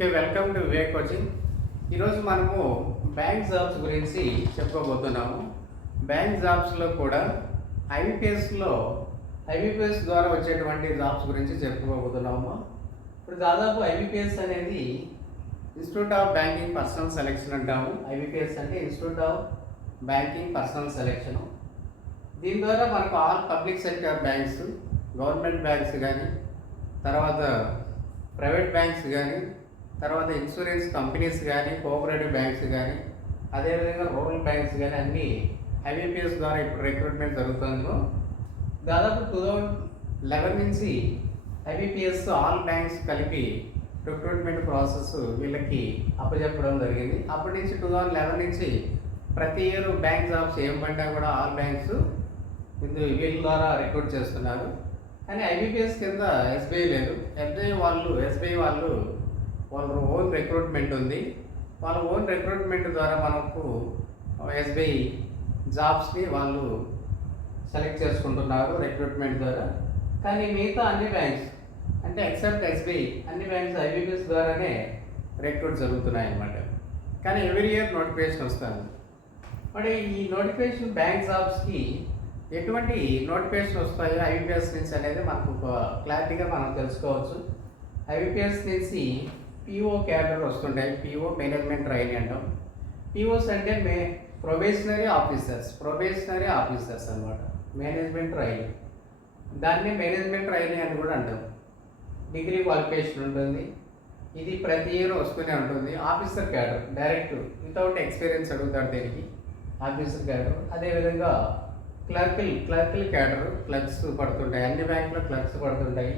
Okay, welcome to Vivek coaching. ఈరోజు మనము bank jobs గురించి చెప్పుకోబోతున్నాము. బ్యాంక్ జాబ్స్లో కూడా ఐబీపీఎస్ ద్వారా వచ్చేటువంటి జాబ్స్ గురించి చెప్పుకోబోతున్నాము. ఇప్పుడు దాదాపు ఐబీపీఎస్ అనేది institute of banking personal selection అంటాము. ఐబీపీఎస్ అంటే institute of banking personal selection. దీని ద్వారా మనకు all public sector banks, government banks కానీ, తర్వాత ప్రైవేట్ బ్యాంక్స్ కానీ, తర్వాత ఇన్సూరెన్స్ కంపెనీస్ కానీ, కోఆపరేటివ్ బ్యాంక్స్ కానీ, అదేవిధంగా రూరల్ బ్యాంక్స్ కానీ అన్నీ ఐబీపీఎస్ ద్వారా ఇప్పుడు రిక్రూట్మెంట్ జరుగుతుందో. దాదాపు 2011 నుంచి ఐబీపీఎస్ ఆల్ బ్యాంక్స్ కలిపి రిక్రూట్మెంట్ ప్రాసెస్ వీళ్ళకి అప్పచెప్పడం జరిగింది. అప్పటి నుంచి 2011 నుంచి ప్రతి ఇయర్ బ్యాంక్ జాబ్స్ ఏం పడ్డా కూడా ఆల్ బ్యాంక్స్ వీళ్ళ ద్వారా రిక్రూట్ చేస్తున్నారు. కానీ ఐబీపీఎస్ కింద ఎస్బీఐ లేదు. ఎస్బీఐ వాళ్ళు వాళ్ళ ఓన్ రిక్రూట్మెంట్ ఉంది. వాళ్ళ ఓన్ రిక్రూట్మెంట్ ద్వారా మనకు ఎస్బీఐ జాబ్స్ని వాళ్ళు సెలెక్ట్ చేసుకుంటున్నారు రిక్రూట్మెంట్ ద్వారా. కానీ మిగతా అన్ని బ్యాంక్స్ అంటే ఎక్సెప్ట్ ఎస్బీఐ అన్ని బ్యాంక్స్ ఐబీపీఎస్ ద్వారానే రిక్రూట్ జరుగుతున్నాయి అన్నమాట. కానీ ఎవ్రీ ఇయర్ నోటిఫికేషన్ వస్తుంది. మరి ఈ నోటిఫికేషన్ బ్యాంక్ జాబ్స్కి ఎటువంటి నోటిఫికేషన్ వస్తాయో ఐబీపీఎస్ నుంచి అనేది మనకు క్లారిటీగా మనం తెలుసుకోవచ్చు. ఐబీపీఎస్ నుంచి పీఓ క్యాడర్ వస్తుంటాయి. పీఓ మేనేజ్మెంట్ ట్రైనీ అంటాం. పీఓస్ అంటే ప్రొబేషనరీ ఆఫీసర్స్ అనమాట. మేనేజ్మెంట్ ట్రైనీ, దాన్ని మేనేజ్మెంట్ ట్రైనీ అని కూడా అంటాం. డిగ్రీ క్వాలిఫికేషన్ ఉంటుంది. ఇది ప్రతి ఇయర్ వస్తూనే ఉంటుంది. Officer cadre direct without experience అడుగుతాడు దీనికి, ఆఫీసర్ క్యాడర్. అదేవిధంగా క్లర్కిల్ క్యాడర్, క్లర్క్స్ పడుతుంటాయి. అన్ని బ్యాంకులో క్లర్క్స్ పడుతుంటాయి.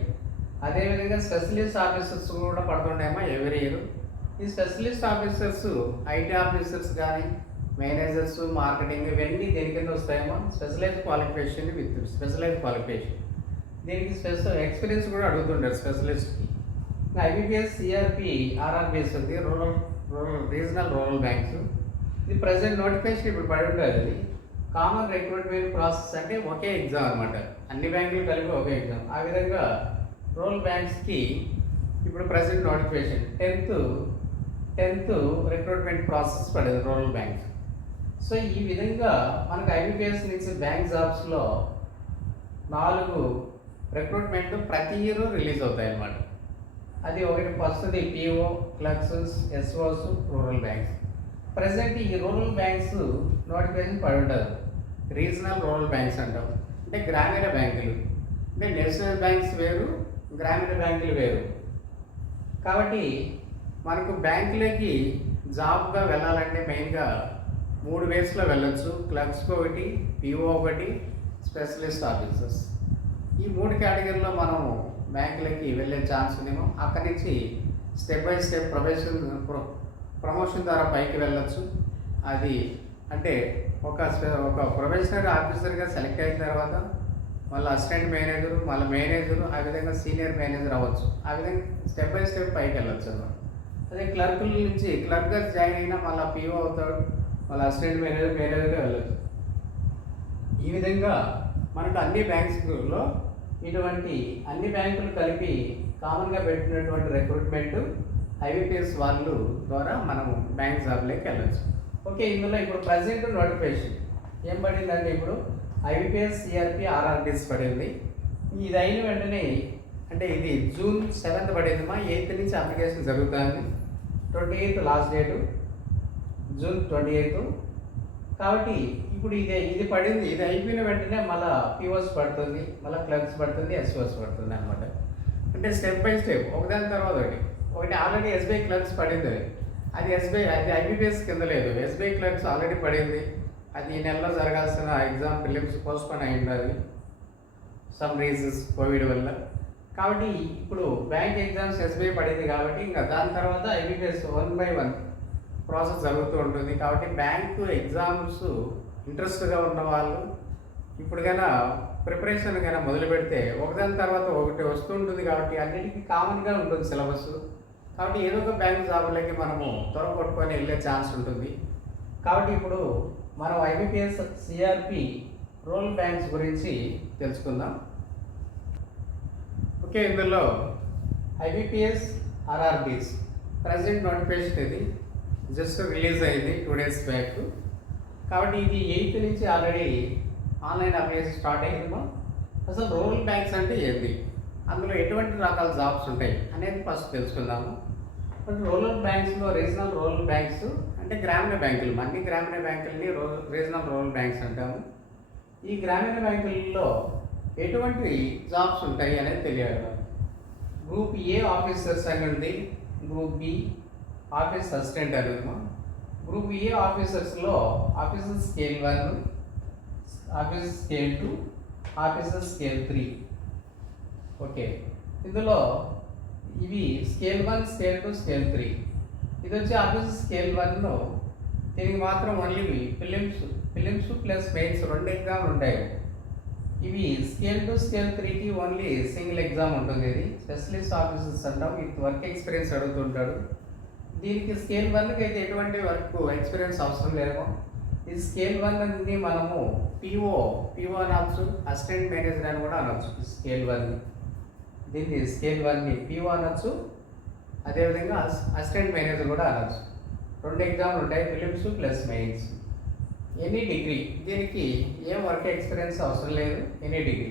అదేవిధంగా స్పెషలిస్ట్ ఆఫీసర్స్ కూడా పడుతుంటాయమ్మా ఎవ్రీ ఇయర్. ఈ స్పెషలిస్ట్ ఆఫీసర్స్ ఐటీ ఆఫీసర్స్ కానీ, మేనేజర్స్, మార్కెటింగ్ ఇవన్నీ దేని కింద వస్తాయేమో specialize qualification with specialize qualification. దీనికి ఎక్స్పీరియన్స్ కూడా అడుగుతుంటారు స్పెషలిస్ట్కి. ఐబీపీఎస్, సిఆర్పి, ఆర్ఆర్బిఎస్ ఉంది, రీజనల్ రూరల్ బ్యాంక్స్. ఇది ప్రజెంట్ నోటిఫికేషన్ ఇప్పుడు పడి ఉంటుంది. కామన్ రిక్రూట్మెంట్ ప్రాసెస్ అంటే ఒకే ఎగ్జామ్ అనమాట. అన్ని బ్యాంకులు కలిపి ఒకే ఎగ్జామ్. ఆ విధంగా రూరల్ బ్యాంక్స్కి ఇప్పుడు present notification 10th recruitment process పడేది రూరల్ బ్యాంక్స్. సో ఈ విధంగా మనకు ఐబీపీఎస్ నుంచి బ్యాంక్ జాబ్స్లో 4 రిక్రూట్మెంట్ ప్రతి ఇయర్ రిలీజ్ అవుతాయి అన్నమాట. అది ఒకటి ఫస్ట్ది PO, clerks, SOs, rural banks. Present ఈ రూరల్ బ్యాంక్స్ నోటిఫికేషన్ పడి ఉంటుంది. రీజనల్ రూరల్ బ్యాంక్స్ అంటాం. అంటే గ్రామీణ బ్యాంకులు. అంటే నేషనల్ బ్యాంక్స్ వేరు, గ్రామీణ బ్యాంకులు వేరు. కాబట్టి మనకు బ్యాంకులకి జాబ్గా వెళ్ళాలంటే మెయిన్గా 3 వేస్లో వెళ్ళొచ్చు. క్లర్క్స్కి ఒకటి, పీఓ ఒకటి, స్పెషలిస్ట్ ఆఫీసర్స్. ఈ 3 కేటగిరీలో మనము బ్యాంకులకి వెళ్ళే ఛాన్స్ ఉందేమో. అక్కడి నుంచి స్టెప్ బై స్టెప్ ప్రమోషన్ ద్వారా పైకి వెళ్ళొచ్చు. అది అంటే ఒక ప్రొఫెషనల్ ఆఫీసర్గా సెలెక్ట్ అయిన తర్వాత మళ్ళీ అసిస్టెంట్ మేనేజరు, మళ్ళీ మేనేజరు, ఆ విధంగా సీనియర్ మేనేజర్ అవ్వచ్చు. ఆ విధంగా స్టెప్ బై స్టెప్ పైకి వెళ్ళొచ్చు అన్నమాట. అదే క్లర్కుల నుంచి క్లర్క్గా జాయిన్ అయినా మళ్ళీ పీఓ అవుతాడు, మళ్ళీ అసిస్టెంట్ మేనేజర్గా వెళ్ళొచ్చు. ఈ విధంగా మనకు అన్ని బ్యాంక్స్లో ఇటువంటి అన్ని బ్యాంకులు కలిపి కామన్గా పెట్టినటువంటి రిక్రూట్మెంట్ ఐబీపీఎస్ వాళ్ళు ద్వారా మనము బ్యాంక్ జాబ్లోకి వెళ్ళొచ్చు. ఓకే, ఇందులో ఇప్పుడు ప్రజెంట్ నోటిఫికేషన్ ఏం పడిందంటే ఇప్పుడు ఐబీపీఎస్, సిఆర్పి, ఆర్ఆర్బిఎస్ పడింది. ఇది అయిన వెంటనే అంటే ఇది June 7th పడిందమ్మా. 8th నుంచి అప్లికేషన్ జరుగుతుంది. 28th last date, June 28th. కాబట్టి ఇప్పుడు ఇది పడింది. ఇది అయిపోయిన వెంటనే మళ్ళీ పీఓస్ పడుతుంది, మళ్ళీ క్లర్క్స్ పడుతుంది, ఎస్ఓస్ పడుతుంది అనమాట. అంటే స్టెప్ బై స్టెప్ ఒకదాని తర్వాత ఒకటి ఆల్రెడీ ఎస్బీఐ క్లర్క్స్ పడింది. అది ఐబీపీఎస్ కింద లేదు. ఎస్బీఐ క్లర్క్స్ ఆల్రెడీ పడింది. అది ఈ నెలలో జరగాల్సిన ఎగ్జామ్ ప్రిలిమ్స్ పోస్ట్పోన్ అయి ఉండాలి సమ్ రీజన్స్, కోవిడ్ వల్ల. కాబట్టి ఇప్పుడు బ్యాంక్ ఎగ్జామ్స్ ఎస్బీఐ పడింది కాబట్టి ఇంకా దాని తర్వాత ఐబీపీఎస్ 1 by 1 ప్రాసెస్ జరుగుతూ ఉంటుంది. కాబట్టి బ్యాంకు ఎగ్జామ్స్ ఇంట్రెస్ట్గా ఉన్న వాళ్ళు ఇప్పుడు కన్నా ప్రిపరేషన్ కన్నా మొదలు పెడితే ఒకదాని తర్వాత ఒకటి వస్తుంటుంది. కాబట్టి అన్నిటికీ కామన్గా ఉంటుంది సిలబస్. కాబట్టి ఏదో ఒక బ్యాంక్ జాబులకి మనము త్వర కొట్టుకొని వెళ్ళే ఛాన్స్ ఉంటుంది. కాబట్టి ఇప్పుడు మనం ఐబీపీఎస్, సిఆర్పి, రూరల్ బ్యాంక్స్ గురించి తెలుసుకుందాం. ఓకే, ఇందులో ఐబీపీఎస్, ఆర్ఆర్బీస్ ప్రజెంట్ నోటిఫికేషన్ ఇది జస్ట్ రిలీజ్ అయింది 2 days బ్యాక్. కాబట్టి ఇది 8th నుంచి ఆల్రెడీ ఆన్లైన్ అప్లికేషన్ స్టార్ట్ అయ్యిందమ్మా. అసలు రూరల్ బ్యాంక్స్ అంటే ఏంటి, అందులో ఎటువంటి రకాల జాబ్స్ ఉంటాయి అనేది ఫస్ట్ తెలుసుకుందాము. బట్ రూరల్ బ్యాంక్స్లో రీజనల్ రూరల్ బ్యాంక్స్ అంటే గ్రామీణ బ్యాంకులు, అన్ని గ్రామీణ బ్యాంకులని రీజనల్ రూరల్ బ్యాంక్స్ అంటాము. ఈ గ్రామీణ బ్యాంకుల్లో ఎటువంటి జాబ్స్ ఉంటాయి అనేది తెలియాలి. గ్రూప్ ఏ ఆఫీసర్స్ అని ఉంది, గ్రూప్ బి ఆఫీస్ అసిస్టెంట్ అని ఉంది. గ్రూప్ ఏ ఆఫీసర్స్లో officer scale 1, officer scale 2, officer scale 3. Okay, ఇందులో ఇవి స్కేల్ 1, స్కేల్ 2, స్కేల్ 3. ఇది వచ్చి ఆఫీసర్ స్కేల్ 1లో దీనికి మాత్రం ఓన్లీ ఫిలిమ్స్ ప్లస్ మెయిన్స్ 2 ఎగ్జామ్లు ఉంటాయి. ఇవి స్కేల్ 2, స్కేల్ 3కి ఓన్లీ సింగిల్ ఎగ్జామ్ ఉంటుంది. ఇది స్పెషలిస్ట్ ఆఫీసర్స్ అంటాం, విత్ వర్క్ ఎక్స్పీరియన్స్ అడుగుతుంటాడు. దీనికి స్కేల్ 1కి అయితే ఎటువంటి వర్క్ ఎక్స్పీరియన్స్ అవసరం లేదు. ఈ స్కేల్ 1 అనేది మనము పిఓ అనొచ్చు, అసిస్టెంట్ మేనేజర్ అని కూడా అనొచ్చు. స్కేల్ 1 దీన్ని స్కేల్ 1ని పిఓ అనొచ్చు, అదేవిధంగా అసిస్టెంట్ మేనేజర్ కూడా అనొచ్చు. 2 ఎగ్జామ్లు ఉంటాయి, films plus mains. Any degree, దీనికి ఏం వర్క్ ఎక్స్పీరియన్స్ అవసరం లేదు, any degree.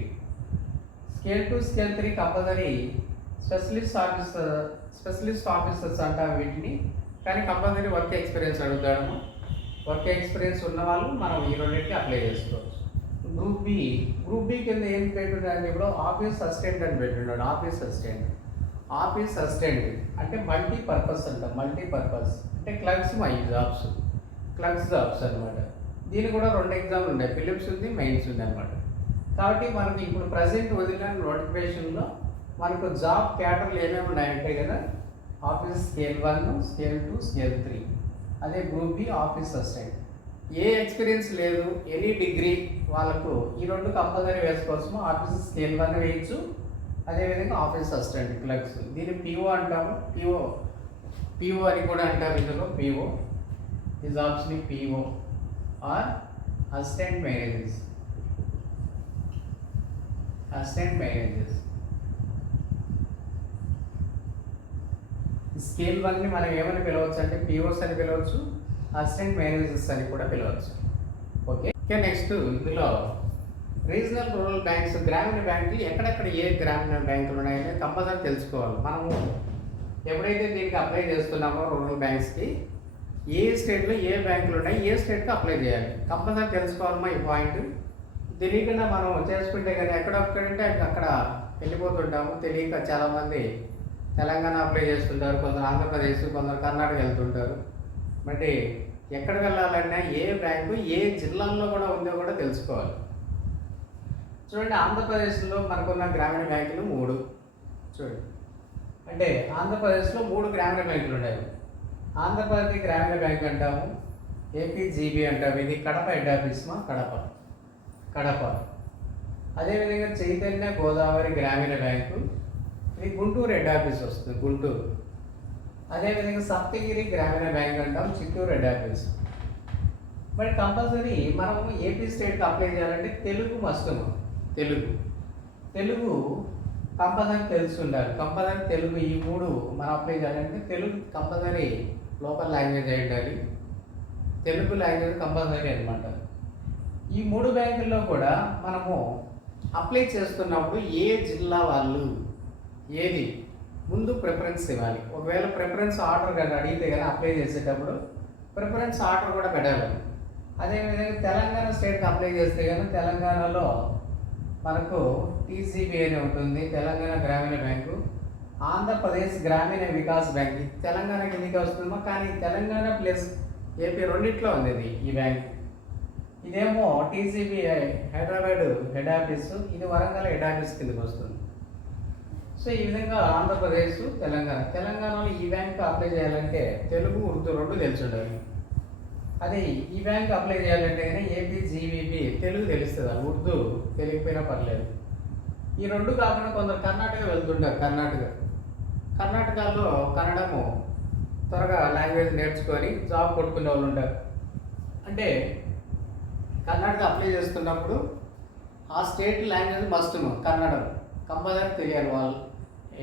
Scale 2, scale 3 compulsory specialist officers అంటాం వీటిని, కానీ కంపల్సరీ వర్క్ ఎక్స్పీరియన్స్ అడుగుతాము. వర్క్ ఎక్స్పీరియన్స్ ఉన్న వాళ్ళు మనం ఈ రెండింటికి అప్లై చేసుకోవచ్చు. గ్రూప్ బి కింద ఏం పెట్టున్నాడు, ఇప్పుడు ఆఫీస్ అసిస్టెంట్ అని పెట్టున్నాడు. ఆఫీస్ అసిస్టెంట్ అంటే మల్టీపర్పస్ అంటాం. మల్టీపర్పస్ అంటే క్లర్క్స్ జాబ్స్ అనమాట. దీనికి కూడా 2 ఎగ్జామ్లు ఉన్నాయి, ఫిలిమ్స్ ఉంది, మెయిన్స్ ఉంది అనమాట. కాబట్టి మనకి ఇప్పుడు ప్రజెంట్ వదిలిన నోటిఫికేషన్లో మనకు జాబ్ క్యాటర్లు ఏమేమి ఉన్నాయంటే కదా, ఆఫీస్ స్కేల్ 1, స్కేల్ 2, స్కేల్ 3. అదే గ్రూప్ బి ఆఫీస్ అసిస్టెంట్. ఏ ఎక్స్పీరియన్స్ లేదు, ఎనీ డిగ్రీ వాళ్ళకు ఈ 2 కంపల్సరీ వేసుకోవచ్చు. ఆఫీస్ స్కేల్ 1 వేయచ్చు, అదేవిధంగా ఆఫీస్ అసిస్టెంట్ క్లర్క్స్. దీన్ని పిఓ అంటాము. పిఓ అని కూడా అంటారు. ఇందులో పిఓ ఈ జాబ్స్ని PO or assistant managers. Scale 1ని మనం ఏమని పిలవచ్చు అంటే పిఓస్ అని పిలవచ్చు, అసిస్టెంట్ మేనేజర్స్ అని కూడా పిలవచ్చు. ఓకే, నెక్స్ట్ ఇందులో రీజనల్ రూరల్ బ్యాంక్స్, గ్రామీణ బ్యాంకులు ఎక్కడెక్కడ ఏ గ్రామీణ బ్యాంకులు ఉన్నాయని కంపల్సరీ తెలుసుకోవాలి. మనము ఎప్పుడైతే దీనికి అప్లై చేస్తున్నామో రూరల్ బ్యాంక్స్కి, ఏ స్టేట్లో ఏ బ్యాంకులు ఉన్నాయి, ఏ స్టేట్కి అప్లై చేయాలి కంపల్సరీ తెలుసుకోవాలమ్మా. ఈ పాయింట్ తెలియకుండా మనం చేసుకుంటే కానీ ఎక్కడొక్కడంటే అక్కడ వెళ్ళిపోతుంటాము. తెలియక చాలామంది తెలంగాణ అప్లై చేస్తుంటారు, కొందరు ఆంధ్రప్రదేశ్, కొందరు కర్ణాటక వెళ్తుంటారు. బట్ ఎక్కడ వెళ్ళాలన్నా ఏ బ్యాంకు ఏ జిల్లాల్లో కూడా ఉందో కూడా తెలుసుకోవాలి. చూడండి, ఆంధ్రప్రదేశ్లో మనకున్న గ్రామీణ బ్యాంకులు 3. చూడండి, అంటే ఆంధ్రప్రదేశ్లో 3 గ్రామీణ బ్యాంకులు ఉన్నాయి. ఆంధ్రప్రదేశ్ గ్రామీణ బ్యాంక్ అంటాము, ఏపీజీబీ అంటాము. ఇది కడప హెడ్ ఆఫీస్ కడప. అదేవిధంగా చైతన్య గోదావరి గ్రామీణ బ్యాంకు, ఇది గుంటూరు హెడ్ ఆఫీస్ వస్తుంది, గుంటూరు. అదేవిధంగా సప్తగిరి గ్రామీణ బ్యాంక్ అంటాం, Chittoor head office. But compulsory మనము ఏపీ స్టేట్కి అప్లై చేయాలంటే తెలుగు మస్ట్. తెలుగు కంపల్సరీ తెలిసి ఉండాలి. కంపల్సరీ తెలుగు ఈ 3 మనం అప్లై చేయాలంటే తెలుగు కంపల్సరీ లోకల్ లాంగ్వేజ్ అయి ఉండాలి. తెలుగు లాంగ్వేజ్ కంపల్సరీ అనమాట. ఈ 3 బ్యాంకుల్లో కూడా మనము అప్లై చేస్తున్నప్పుడు ఏ జిల్లా వాళ్ళు ఏది ముందు ప్రిఫరెన్స్ ఇవ్వాలి. ఒకవేళ ప్రిఫరెన్స్ ఆర్డర్ కానీ అడిగితే కానీ అప్లై చేసేటప్పుడు ప్రిఫరెన్స్ ఆర్డర్ కూడా పెట్టాలి. అదేవిధంగా తెలంగాణ స్టేట్కి అప్లై చేస్తే కానీ తెలంగాణలో మనకు టీసీబీ అని ఉంటుంది, తెలంగాణ గ్రామీణ బ్యాంకు. ఆంధ్రప్రదేశ్ గ్రామీణ వికాస్ బ్యాంక్ తెలంగాణ కిందకి వస్తుందో, కానీ తెలంగాణ ప్లస్ ఏపీ రెండిట్లో ఉంది ఇది ఈ బ్యాంక్. ఇదేమో టీసీబీ హైదరాబాద్ హెడ్ ఆఫీస్, ఇది వరంగల్ హెడ్ ఆఫీస్ కిందకి వస్తుంది. సో ఈ విధంగా ఆంధ్రప్రదేశ్, తెలంగాణలో ఈ బ్యాంక్ అప్లై చేయాలంటే తెలుగు, ఉర్దూ 2 తెలిసి ఉండాలి. అదే ఈ బ్యాంక్ అప్లై చేయాలంటే కానీ ఏపీజీబీబీ తెలుగు తెలుస్తుంది, ఉర్దూ తెలియకపోయినా పర్లేదు. ఈ 2 కాకుండా కొందరు కర్ణాటక వెళ్తుంటారు. కర్ణాటకలో కన్నడము త్వరగా లాంగ్వేజ్ నేర్చుకొని జాబ్ కొట్టుకునే వాళ్ళు ఉంటారు. అంటే కర్ణాటక అప్లై చేస్తున్నప్పుడు ఆ స్టేట్ లాంగ్వేజ్ మస్ట్ కన్నడం కంపల్సరీ తెలియాలి. వాళ్ళు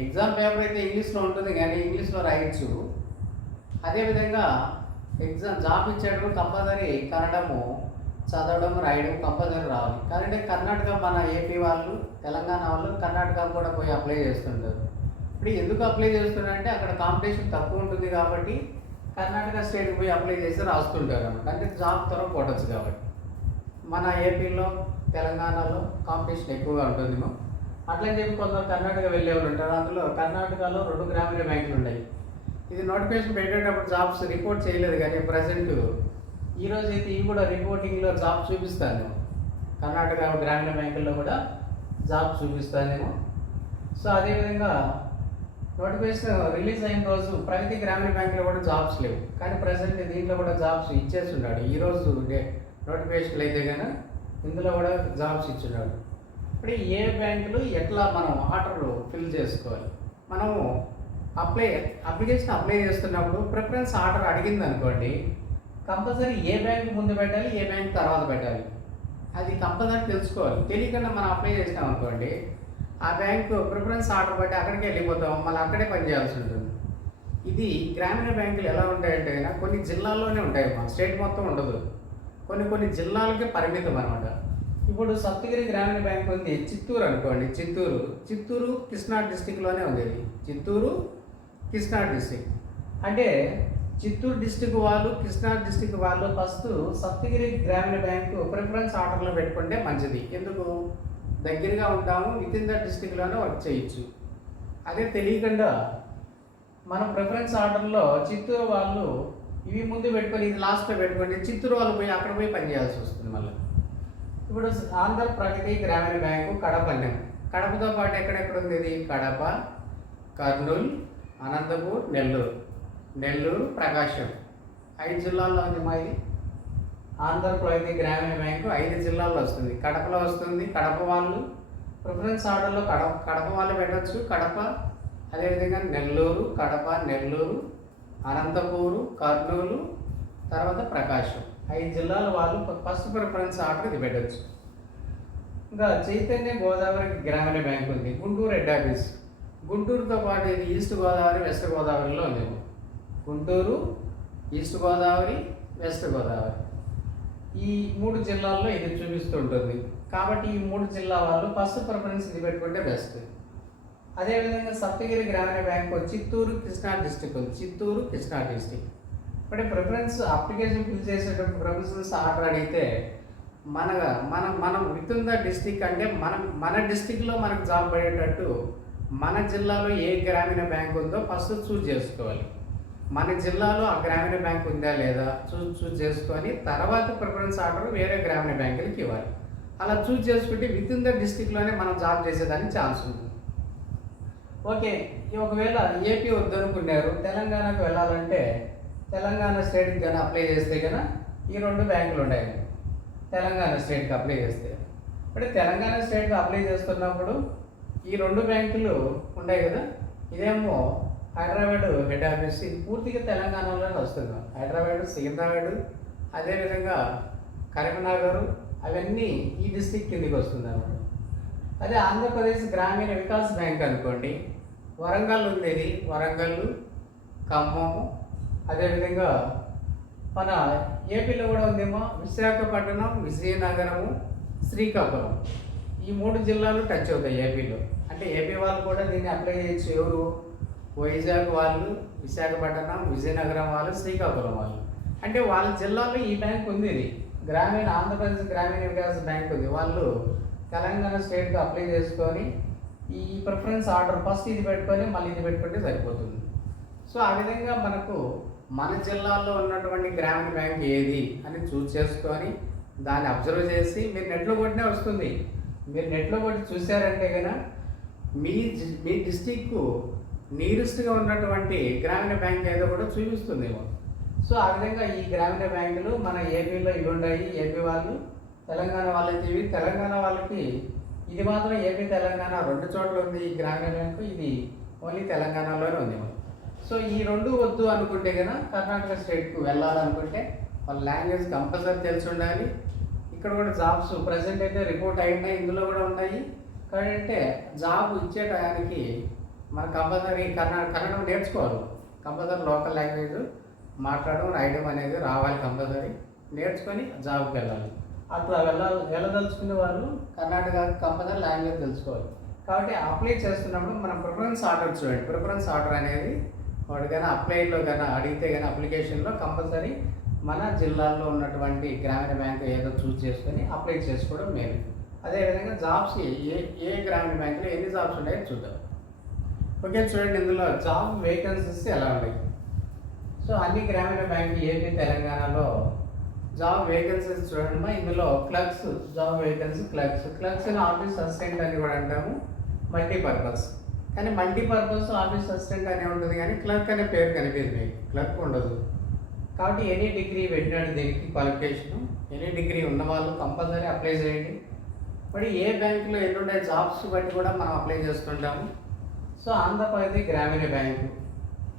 ఎగ్జామ్ పేపర్ అయితే ఇంగ్లీష్లో ఉంటుంది, కానీ ఇంగ్లీష్లో రాయొచ్చు, అదేవిధంగా జాబ్ ఇచ్చేటప్పుడు కంపల్సరీ కన్నడము చదవడం రాయడం కంపల్సరీ రావాలి. కానీ కర్ణాటక మన ఏపీ వాళ్ళు తెలంగాణ వాళ్ళు కర్ణాటక కూడా పోయి అప్లై చేస్తుంటారు. ఇప్పుడు ఎందుకు అప్లై చేస్తున్నారంటే అక్కడ కాంపిటీషన్ తక్కువ ఉంటుంది కాబట్టి కర్ణాటక స్టేట్కి పోయి అప్లై చేసి రాస్తుంటారు అన్నమాట. అంటే జాబ్ త్వరగా కొట్టచ్చు కాబట్టి. మన ఏపీలో తెలంగాణలో కాంపిటీషన్ ఎక్కువగా ఉంటుందేమో అట్లని చెప్పి కొందరు కర్ణాటక వెళ్ళేవాళ్ళు ఉంటారు. అందులో కర్ణాటకలో 2 గ్రామీణ బ్యాంకులు ఉన్నాయి. ఇది నోటిఫికేషన్ పెట్టేటప్పుడు జాబ్స్ రిపోర్ట్ చేయలేదు, కానీ ప్రజెంట్ ఈరోజు అయితే ఇవి కూడా రిపోర్టింగ్లో జాబ్ చూపిస్తాను. కర్ణాటక గ్రామీణ బ్యాంకుల్లో కూడా జాబ్ చూపిస్తానేమో. సో అదేవిధంగా నోటిఫికేషన్ రిలీజ్ అయిన రోజు ప్రగతి గ్రామీణ బ్యాంకులో కూడా జాబ్స్ లేవు, కానీ ప్రజెంట్ దీంట్లో కూడా జాబ్స్ ఇచ్చేస్తున్నాడు. ఈరోజు నోటిఫికేషన్లు అయితే కానీ ఇందులో కూడా జాబ్స్ ఇచ్చున్నాడు. ఇప్పుడు ఏ బ్యాంకులు ఎట్లా మనం ఆర్డర్ ఫిల్ చేసుకోవాలి? మనము అప్లికేషన్ అప్లై చేస్తున్నప్పుడు ప్రిఫరెన్స్ ఆర్డర్ అడిగింది అనుకోండి, కంపల్సరీ ఏ బ్యాంక్ ముందు పెట్టాలి, ఏ బ్యాంక్ తర్వాత పెట్టాలి, అది కంపల్సరీ తెలుసుకోవాలి. తెలియకుండా మనం అప్లై చేసినాం అనుకోండి, ఆ బ్యాంకు ప్రిఫరెన్స్ ఆర్డర్ బట్టి అక్కడికి వెళ్ళిపోతాం, మళ్ళీ అక్కడే పనిచేయాల్సి ఉంటుంది. ఇది గ్రామీణ బ్యాంకులు ఎలా ఉంటాయంటే కొన్ని జిల్లాల్లోనే ఉంటాయి, మా స్టేట్ మొత్తం ఉండదు. కొన్ని జిల్లాలకే పరిమితం అనమాట. ఇప్పుడు సప్తగిరి గ్రామీణ బ్యాంక్ ఉంది చిత్తూరు అనుకోండి, చిత్తూరు కృష్ణా డిస్టిక్లోనే ఉంది. ఇది చిత్తూరు కృష్ణా డిస్టిక్. అంటే చిత్తూరు డిస్టిక్ వాళ్ళు కృష్ణా డిస్టిక్ వాళ్ళు ఫస్ట్ సప్తగిరి గ్రామీణ బ్యాంకు ప్రిఫరెన్స్ ఆర్డర్లో పెట్టుకుంటే మంచిది. ఎందుకు? దగ్గరగా ఉంటాము, విత్ ఇన్ ద డిస్టిక్లోనే వర్క్ చేయొచ్చు. అదే తెలియకుండా మనం ప్రిఫరెన్స్ ఆర్డర్లో చిత్తూరు వాళ్ళు ఇవి ముందు పెట్టుకొని ఇది లాస్ట్లో పెట్టుకోండి, చిత్తూరు వాళ్ళు పోయి అక్కడ పోయి పనిచేయాల్సి వస్తుంది మళ్ళీ. ఇప్పుడు ఆంధ్ర ప్రగతి గ్రామీణ బ్యాంకు కడప, కడపతో పాటు ఎక్కడెక్కడ ఉంది ఇది? కడప, కర్నూలు, అనంతపూర్, నెల్లూరు, ప్రకాశం 5 జిల్లాల్లో ఉంది మా ఇది. ఆంధ్ర ప్రగతి గ్రామీణ బ్యాంకు 5 జిల్లాల్లో వస్తుంది. కడపలో వస్తుంది. కడప వాళ్ళు ప్రిఫరెన్స్ ఆర్డర్లో కడప వాళ్ళు పెట్టచ్చు. కడప, అదేవిధంగా నెల్లూరు, అనంతపూరు, కర్నూలు, తర్వాత ప్రకాశం 5 జిల్లాల వాళ్ళు ఫస్ట్ ప్రిఫరెన్స్ ఆర్డర్ ఇది పెట్టచ్చు. ఇంకా చైతన్య గోదావరి గ్రామీణ బ్యాంక్ ఉంది, గుంటూరు హెడ్ ఆఫీస్. గుంటూరుతో పాటు ఇది ఈస్ట్ గోదావరి, వెస్ట్ గోదావరిలో ఉంది. గుంటూరు, ఈస్ట్ గోదావరి, వెస్ట్ గోదావరి ఈ 3 జిల్లాల్లో ఇది చూపిస్తుంటుంది. కాబట్టి ఈ 3 జిల్లా వాళ్ళు ఫస్ట్ ప్రిఫరెన్స్ ఇది పెట్టుకుంటే బెస్ట్. అదేవిధంగా సప్తగిరి గ్రామీణ బ్యాంక్ చిత్తూరు కృష్ణా డిస్టిక్ ఉంది, చిత్తూరు కృష్ణా డిస్టిక్. ఇప్పుడు ప్రిఫరెన్స్ అప్లికేషన్ ఫిల్ చేసేటప్పుడు ప్రిఫరెన్స్ ఆర్డర్ అడిగితే మనం విత్ ఇన్ ద డిస్టిక్ అంటే మన డిస్టిక్లో మనకు జాబ్ పడేటట్టు మన జిల్లాలో ఏ గ్రామీణ బ్యాంక్ ఉందో ఫస్ట్ చూజ్ చేసుకోవాలి. మన జిల్లాలో ఆ గ్రామీణ బ్యాంక్ ఉందా లేదా చూజ్ చేసుకొని తర్వాత ప్రిఫరెన్స్ ఆర్డర్ వేరే గ్రామీణ బ్యాంకులకి ఇవ్వాలి. అలా చూజ్ చేసుకుంటే విత్ ఇన్ ద డిస్టిక్లోనే మనం జాబ్ చేసేదానికి ఛాన్స్ ఉంది. ఓకే, ఒకవేళ ఏపీ వద్దనుకున్నారు, తెలంగాణకు వెళ్ళాలంటే తెలంగాణ స్టేట్కి కానీ అప్లై చేస్తే కనుక ఈ 2 బ్యాంకులు ఉన్నాయి. తెలంగాణ స్టేట్కి అప్లై చేస్తే అంటే తెలంగాణ స్టేట్కి అప్లై చేస్తున్నప్పుడు ఈ 2 బ్యాంకులు ఉన్నాయి కదా. ఇదేమో హైదరాబాద్ హెడ్ ఆఫీస్, ఇది పూర్తిగా తెలంగాణలోనే వస్తుంది. హైదరాబాద్, సికింద్రాబాద్, అదేవిధంగా కరీంనగర్ అవన్నీ ఈ డిస్టిక్ కిందికి వస్తుంది అన్నమాట. అదే ఆంధ్రప్రదేశ్ గ్రామీణ వికాస్ బ్యాంక్ అనుకోండి, వరంగల్ ఉంది. ఇది వరంగల్, ఖమ్మం, అదేవిధంగా మన ఏపీలో కూడా ఉందేమో విశాఖపట్నం, విజయనగరము, శ్రీకాకుళం ఈ 3 జిల్లాలు టచ్ అవుతాయి ఏపీలో. అంటే ఏపీ వాళ్ళు కూడా దీన్ని అప్లై చేయొచ్చు. ఎవరు? వైజాగ్ వాళ్ళు, విశాఖపట్నం, విజయనగరం వాళ్ళు, శ్రీకాకుళం వాళ్ళు. అంటే వాళ్ళ జిల్లాలో ఈ బ్యాంక్ ఉంది. ఇది ఆంధ్రప్రదేశ్ గ్రామీణ వికాస్ బ్యాంక్ ఉంది. వాళ్ళు తెలంగాణ స్టేట్కి అప్లై చేసుకొని ఈ ప్రిఫరెన్స్ ఆర్డర్ ఫస్ట్ ఇది పెట్టుకొని మళ్ళీ ఇది పెట్టుకుంటే సరిపోతుంది. సో ఆ విధంగా మనకు మన జిల్లాలో ఉన్నటువంటి గ్రామీణ బ్యాంక్ ఏది అని చూస్ చేసుకొని దాన్ని అబ్జర్వ్ చేసి మీరు నెట్లో కొట్టినే వస్తుంది. మీరు నెట్లో కొట్టి చూసారంటే కనుక మీ డిస్టిక్ నియరెస్ట్గా ఉన్నటువంటి గ్రామీణ బ్యాంక్ ఏదో కూడా చూపిస్తుందేమో. సో ఆ విధంగా ఈ గ్రామీణ బ్యాంకులు మన ఏపీలో ఇవి ఉన్నాయి. ఏపీ వాళ్ళు, తెలంగాణ వాళ్ళకి ఇవి. తెలంగాణ వాళ్ళకి ఇది మాత్రం ఏపీ తెలంగాణ 2 చోట్ల ఉంది ఈ గ్రామీణ బ్యాంకు. ఇది ఓన్లీ తెలంగాణలోనే ఉంది. సో ఈ 2 వద్దు అనుకుంటే కనుక కర్ణాటక స్టేట్కు వెళ్ళాలనుకుంటే వాళ్ళ లాంగ్వేజ్ కంపల్సరీ తెలిసి ఉండాలి. ఇక్కడ కూడా జాబ్స్ ప్రజెంట్ అయితే రిపోర్ట్ అయినాయి, ఇందులో కూడా ఉన్నాయి. కాబట్టి జాబ్ ఇచ్చే టయానికి మన కంపల్సరీ కన్నడం నేర్చుకోవాలి. కంపల్సరీ లోకల్ లాంగ్వేజ్ మాట్లాడడం రాయడం అనేది రావాలి కంపల్సరీ, నేర్చుకొని జాబ్కి వెళ్ళాలి. అట్లా వెళ్ళదలుచుకునే వాళ్ళు కర్ణాటక కంపల్సరీ లాంగ్వేజ్ తెలుసుకోవాలి. కాబట్టి అప్లై చేస్తున్నప్పుడు మనం ప్రిఫరెన్స్ ఆర్డర్ చూడండి. ప్రిఫరెన్స్ ఆర్డర్ అనేది వాడు కానీ అప్లైలో కానీ అడిగితే కానీ అప్లికేషన్లో కంపల్సరీ మన జిల్లాలో ఉన్నటువంటి గ్రామీణ బ్యాంక్ ఏదో చూస్ చేసుకొని అప్లై చేసుకోవడం మేలు. అదేవిధంగా జాబ్స్ ఏ గ్రామీణ బ్యాంకులో ఎన్ని జాబ్స్ ఉన్నాయో చూద్దాం. ఓకే, చూడండి ఇందులో జాబ్ వేకెన్సీస్ ఎలా ఉన్నాయి. సో అన్ని గ్రామీణ బ్యాంక్ ఏపీ తెలంగాణలో జాబ్ వేకెన్సీస్ చూడండి. ఇందులో clerks job vacancy clerks office assistant అని కూడా అంటాము, మల్టీపర్పస్. కానీ మల్టీపర్పస్ ఆఫీస్ అసిస్టెంట్ అనే ఉంటుంది, కానీ క్లర్క్ అనే పేరు కనిపించింది మీకు, క్లర్క్ ఉండదు. కాబట్టి ఎనీ డిగ్రీ పెట్టినాడు దీనికి క్వాలిఫికేషన్. ఎనీ డిగ్రీ ఉన్న వాళ్ళు కంపల్సరీ అప్లై చేయండి. మరి ఏ బ్యాంకులో ఎన్ని ఉండే జాబ్స్ బట్టి కూడా మనం అప్లై చేస్తుంటాము. సో ఆంధ్రప్రదేశ్ గ్రామీణ బ్యాంకు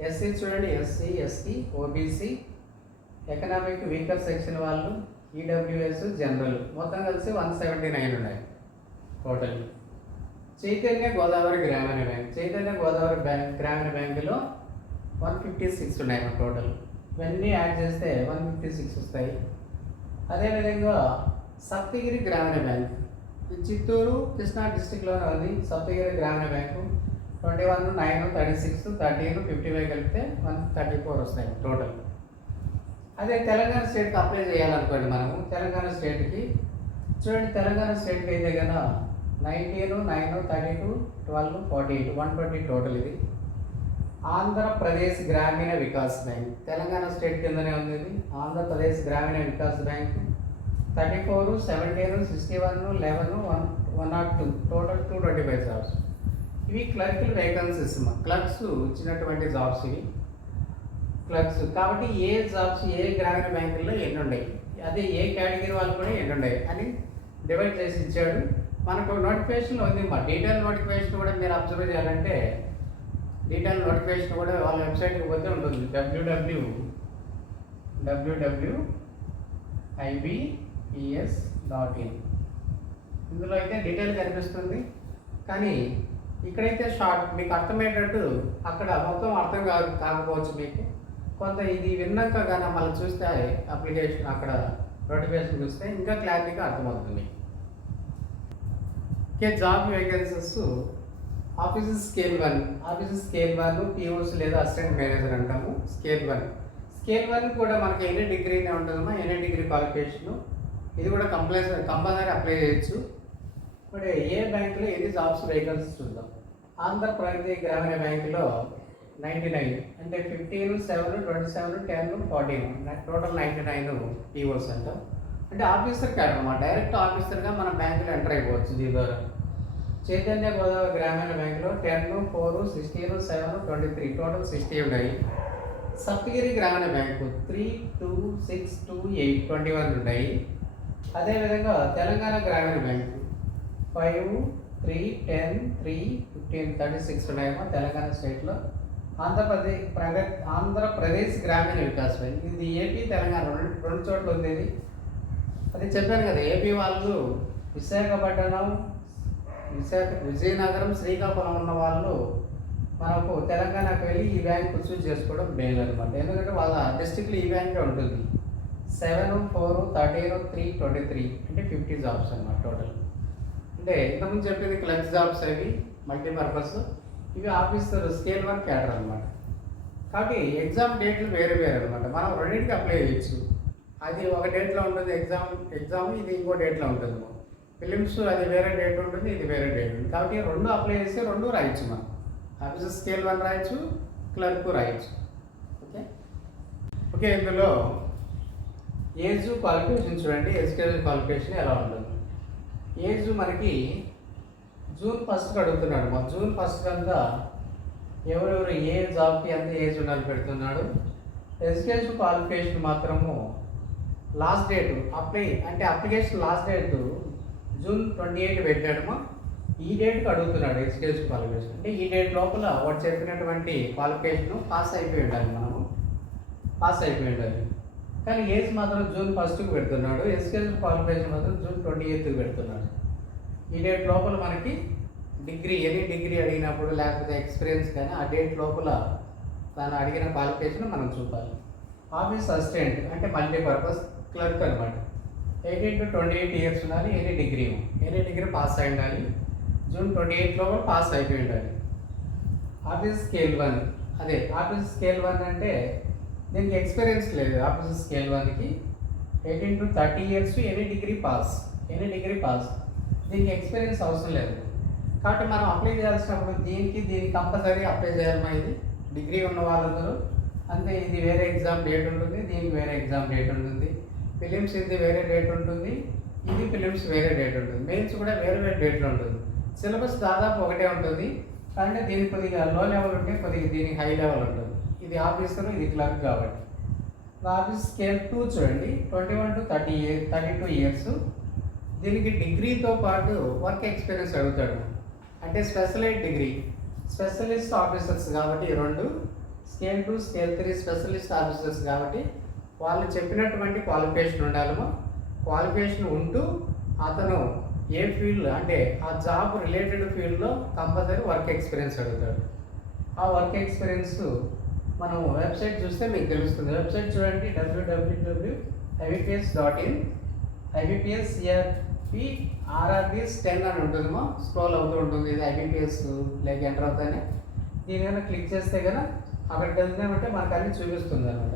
ఎస్సీ చూడండి, SC ST OBC economic weaker section వాళ్ళు, ఈడబ్ల్యూఎస్ జనరల్ మొత్తం కలిసి 179 ఉన్నాయి టోటల్. చైతన్య గోదావరి గ్రామీణ బ్యాంక్, చైతన్య గోదావరి బ్యాంక్ గ్రామీణ బ్యాంకులో 156 ఉన్నాయి మన టోటల్. ఇవన్నీ యాడ్ చేస్తే 156 వస్తాయి. అదేవిధంగా సప్తగిరి గ్రామీణ బ్యాంక్, ఇది చిత్తూరు కృష్ణా డిస్టిక్లోనే ఉంది. సప్తగిరి గ్రామీణ బ్యాంకు 21, 9, 36, 13, 55 కలిపితే 134 వస్తాయి టోటల్. అదే తెలంగాణ స్టేట్కి అప్లై చేయాలనుకోండి మనము, తెలంగాణ స్టేట్కి చూడండి, తెలంగాణ స్టేట్కి అయితే కనుక 19, 9, 32, 12, 48, 120 టోటల్. ఇది ఆంధ్రప్రదేశ్ గ్రామీణ వికాస్ బ్యాంక్, తెలంగాణ స్టేట్ కిందనే ఉంది ఇది. ఆంధ్రప్రదేశ్ గ్రామీణ వికాస్ బ్యాంక్ 34, 17, 61, 11, 102 టోటల్ 225 జాబ్స్. ఇవి క్లర్క్ వేకెన్సీస్, క్లర్క్స్ ఇచ్చినటువంటి జాబ్స్ ఇవి క్లర్క్స్. కాబట్టి ఏ జాబ్స్ ఏ గ్రామీణ బ్యాంకుల్లో ఎన్ని ఉన్నాయి, అదే ఏ కేటగిరీ వాళ్ళు కూడా ఎన్ని ఉన్నాయి అని డివైడ్ చేసి ఇచ్చాడు. మనకు నోటిఫికేషన్ ఉంది. మా డీటెయిల్ నోటిఫికేషన్ కూడా మీరు అబ్జర్వ్ చేయాలంటే డీటెయిల్ నోటిఫికేషన్ కూడా వాళ్ళ వెబ్సైట్కి పోతే ఉంటుంది, www.ibes.in. ఇందులో అయితే డీటెయిల్ కనిపిస్తుంది. కానీ ఇక్కడైతే షార్ట్ మీకు అర్థమయ్యేటట్టు, అక్కడ మొత్తం అర్థం కాకపోవచ్చు మీకు. కొంత ఇది విన్నాక కానీ మళ్ళీ చూస్తే అప్లికేషన్ అక్కడ నోటిఫికేషన్ చూస్తే ఇంకా క్లారిటీగా అర్థమవుతుంది. Okay, job vacancies offices scale 1 POs లేదా అసిస్టెంట్ మేనేజర్ అంటాము. స్కేల్ 1 కూడా మనకి ఎనీ డిగ్రీనే ఉంటుందమ్మా, ఎనీ డిగ్రీ క్వాలిఫికేషన్. ఇది కూడా కంపల్సరీ అప్లై చేయొచ్చు. ఇప్పుడు ఏ బ్యాంకులో ఎన్ని జాబ్స్ వేకెన్సీస్ చూద్దాం. ఆంధ్రప్రదేశ్ గ్రామీణ బ్యాంకులో 99 అంటే 15, 7, 27, 10, 14 టోటల్ 99 పిఓస్ అంటాం. అంటే ఆఫీసర్ కాదు అన్నమాట, డైరెక్ట్ ఆఫీసర్గా మన బ్యాంకులో ఎంటర్ అయిపోవచ్చు దీని ద్వారా. చైతన్య గోదావరి గ్రామీణ బ్యాంకులో 10, 4, 16, 7, 23 టోటల్ 60 ఉన్నాయి. సప్తగిరి గ్రామీణ బ్యాంకు 3, 2, 6, 2, 8 21 ఉన్నాయి. అదేవిధంగా తెలంగాణ గ్రామీణ బ్యాంకు 5, 3, 10, 3, 15 36 ఉన్నాయేమో తెలంగాణ స్టేట్లో. ఆంధ్రప్రదేశ్ గ్రామీణ వికాస్ బ్యాంక్, ఇది ఏపీ తెలంగాణ రెండు చోట్ల ఉంది. ఇది అది చెప్పాను కదా, ఏపీ వాళ్ళు విశాఖపట్నం, విజయనగరం, శ్రీకాకుళం ఉన్న వాళ్ళు మనకు తెలంగాణకు వెళ్ళి ఈ బ్యాంక్ చూస్ చేసుకోవడం మేలు అనమాట. ఎందుకంటే వాళ్ళ డిస్ట్రిక్ట్లో ఈ బ్యాంకే ఉంటుంది. 7, 4, 13, 3, 23 అంటే 50 జాబ్స్ అన్నమాట టోటల్. అంటే ఇంతకుముందు చెప్పింది క్లర్క్ జాబ్స్ అవి మల్టీపర్పస్, ఇవి ఆఫీసర్ స్కేల్ 1 క్యాడర్ అనమాట. కాబట్టి ఎగ్జామ్ డేట్లు వేరే అనమాట. మనం రెండింటికి అప్లై చేయొచ్చు. అది ఒక డేట్లో ఉంటుంది ఎగ్జామ్, ఇది ఇంకో డేట్లో ఉంటుంది. ఫిలిమ్స్ అది వేరే డేట్ ఉంటుంది, ఇది వేరే డేట్ ఉంటుంది. కాబట్టి రెండు అప్లై చేసి రెండు రాయొచ్చు. మనం ఆఫీసర్ స్కేల్ 1 రాయొచ్చు, క్లర్క్ రాయొచ్చు. ఓకే, ఇందులో ఏజ్ క్వాలిఫికేషన్ చూడండి. ఎడ్యుకేషన్ క్వాలిఫికేషన్ ఎలా ఉంటుంది. ఏజ్ మనకి June 1st అడుగుతున్నాడు. మా June 1st అంతా ఎవరెవరు ఏ జాబ్కి ఎంత ఏజ్ ఉండాలి పెడుతున్నాడు. ఎడ్యుకేషన్ క్వాలిఫికేషన్ మాత్రము last date application last date June 28 పెట్టాడమా. ఈ డేట్కి అడుగుతున్నాడు ఎడ్యుకేషన్ క్వాలిఫికేషన్. అంటే ఈ డేట్ లోపల వాడు చెప్పినటువంటి క్వాలిఫికేషన్ పాస్ అయిపోయి ఉండాలి, మనము పాస్ అయిపోయి ఉండాలి. కానీ ఏజ్ మాత్రం June 1st పెడుతున్నాడు. ఎడ్యుకేషన్ క్వాలిఫికేషన్ మాత్రం June 28 పెడుతున్నాడు. ఈ డేట్ లోపల మనకి ఎనీ డిగ్రీ అడిగినప్పుడు లేకపోతే ఎక్స్పీరియన్స్ కానీ ఆ డేట్ లోపల తను అడిగిన క్వాలిఫికేషన్ మనం చూపాలి. ఆఫీస్ అసిస్టెంట్ అంటే మల్టీపర్పస్ క్లర్క్ అనమాట. 18 to 28 ఇయర్స్ ఉండాలి. ఎనీ డిగ్రీ పాస్ అయి ఉండాలి. జూన్ 28 లోపల పాస్ అయిపోయి ఉండాలి. ఆఫీస్ స్కేల్ 1 అదే ఆఫీస్ స్కేల్ 1 అంటే దీనికి ఎక్స్పీరియన్స్ లేదు. ఆఫీస్ స్కేల్ 1కి 18 to 30 years any degree pass దీనికి ఎక్స్పీరియన్స్ అవసరం లేదు. కాబట్టి మనం అప్లై చేయాల్సినప్పుడు దీనికి కంపల్సరీ అప్లై చేయాలమ్మా. ఇది డిగ్రీ ఉన్న వాళ్ళందరూ అంతే. ఇది వేరే ఎగ్జామ్ డేట్ ఉంటుంది, దీనికి వేరే ఎగ్జామ్ డేట్ ఉంటుంది. ఫిలిమ్స్ ఇది వేరే డేట్ ఉంటుంది, ఇది ఫిలిమ్స్ వేరే డేట్ ఉంటుంది. మెయిన్స్ కూడా వేరే వేరే డేట్లో ఉంటుంది. సిలబస్ దాదాపు ఒకటే ఉంటుంది. అంటే దీనికి కొద్దిగా లో లెవెల్ ఉంటే కొద్దిగా దీనికి హై లెవెల్ ఉంటుంది. ఇది ఆఫీసర్, ఇది క్లర్క్ కాబట్టి. ఆఫీస్ స్కేల్ 2 చూడండి, 21 to 32 ఇయర్స్. దీనికి డిగ్రీతో పాటు వర్క్ ఎక్స్పీరియన్స్ అడుగుతాడు. అంటే స్పెషలైజ్ డిగ్రీ, స్పెషలిస్ట్ ఆఫీసర్స్ కాబట్టి ఈ రెండు. స్కేల్ 2 స్కేల్ 3 స్పెషలిస్ట్ ఆఫీసర్స్ కాబట్టి వాళ్ళు చెప్పినటువంటి క్వాలిఫికేషన్ ఉండాలమో. క్వాలిఫికేషన్ ఉంటూ అతను ఏ ఫీల్డ్ అంటే ఆ జాబ్ రిలేటెడ్ ఫీల్డ్లో కంపల్సరీ వర్క్ ఎక్స్పీరియన్స్ అడుగుతాడు. ఆ వర్క్ ఎక్స్పీరియన్స్ మనం వెబ్సైట్ చూస్తే మీకు తెలుస్తుంది. వెబ్సైట్ చూడండి, www.ibps.in. IBPS CRPRRBs 10 అని ఉంటుందేమో, స్క్రోల్ అవుతూ ఉంటుంది. ఇది IBPS లేక ఎంటర్ అవుతానే దీని కన్నా క్లిక్ చేస్తే కనుక అక్కడికి వెళ్తున్నామంటే మనకు అన్ని చూపిస్తుంది అనమాట.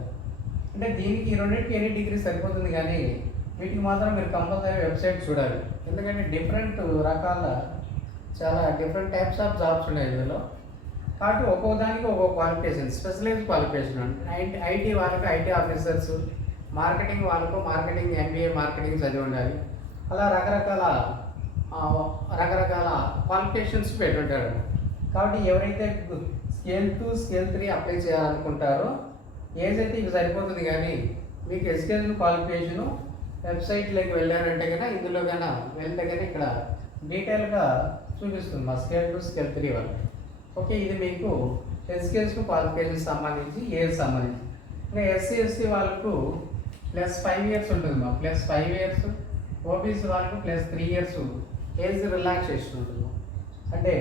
అంటే దీనికి ఈ రెండింటికి ఎనీ డిగ్రీ సరిపోతుంది, కానీ వీటికి మాత్రం మీరు కంపల్సరీ వెబ్సైట్ చూడాలి. ఎందుకంటే డిఫరెంట్ రకాల చాలా డిఫరెంట్ టైప్స్ ఆఫ్ జాబ్స్ ఉన్నాయి ఇందులో. కాబట్టి ఒక్కొక్క దానికి ఒక్కొక్క క్వాలిఫికేషన్, స్పెషలైజ్ క్వాలిఫికేషన్ అంటే ఐటీ వాళ్ళకి ఐటీ ఆఫీసర్స్, మార్కెటింగ్ వాళ్ళకు మార్కెటింగ్ MBA మార్కెటింగ్ చదివి ఉండాలి. అలా రకరకాల క్వాలిఫికేషన్స్ పెట్టుంటారు. కాబట్టి ఎవరైతే స్కేల్ 2 స్కేల్ 3 అప్లై చేయాలనుకుంటారో ఏజ్ అయితే ఇవి సరిపోతుంది, కానీ మీకు ఎడ్యుకేషన్ క్వాలిఫికేషను వెబ్సైట్లోకి వెళ్ళారంటే కనుక ఇందులో కన్నా వెళ్తే కనుక ఇక్కడ డీటెయిల్గా చూపిస్తుంది మా స్కేల్ 2 స్కేల్ 3 వాళ్ళకి. ఓకే, ఇది మీకు ఎడ్యుకేషన్ క్వాలిఫికేషన్ సంబంధించి ఏజ్ సంబంధించి. ఇంకా SC/ST వాళ్ళకు +5 ఇయర్స్ ఉంటుంది మా, +5 ఇయర్స్. ఓబీసీ వాళ్ళకు +3 ఇయర్స్ ఏజ్ రిలాక్సేషన్ ఉంటుంది. అంటే